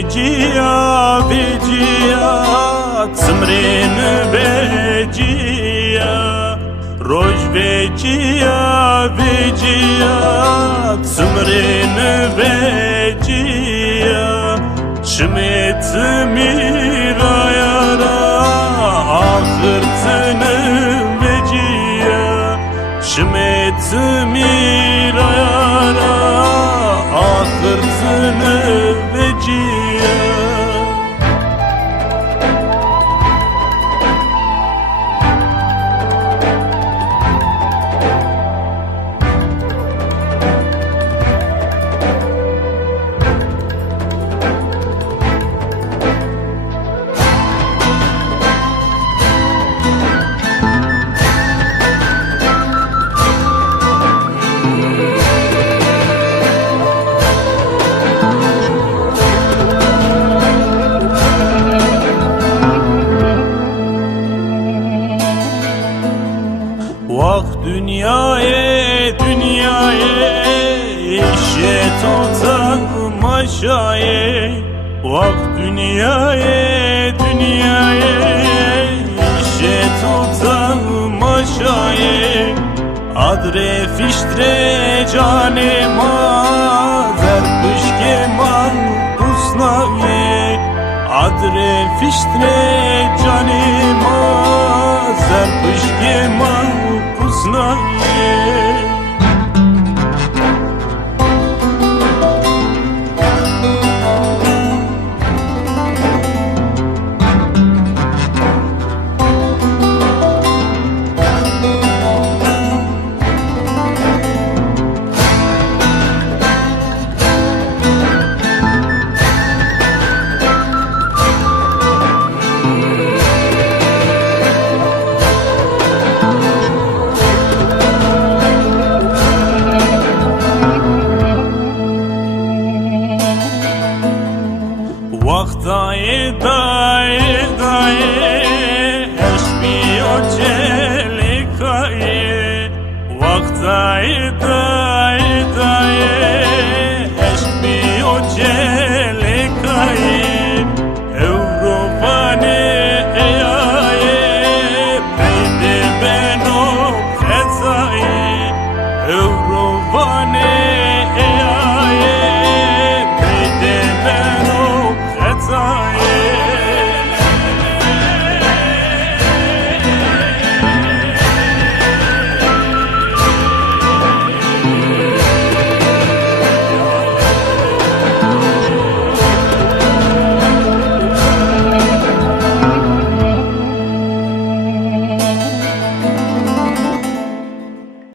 veciya veciya Tımrin veciya Roj veciya veciya Tımrin veciya Çmet mirayara Ahırtını veciya Çmet mirayara Ahırtını veciya Vah dünyaya dünyaya işe tamaşaya Vah dünyaya dünyaya işe tamaşaya Adre fiştre canema Zerpış kemal kusnaye Adre fiştre canema Zerpış kemal kusnaye Vaktaye daye daye eşmiyo celikaye Vaktaye daye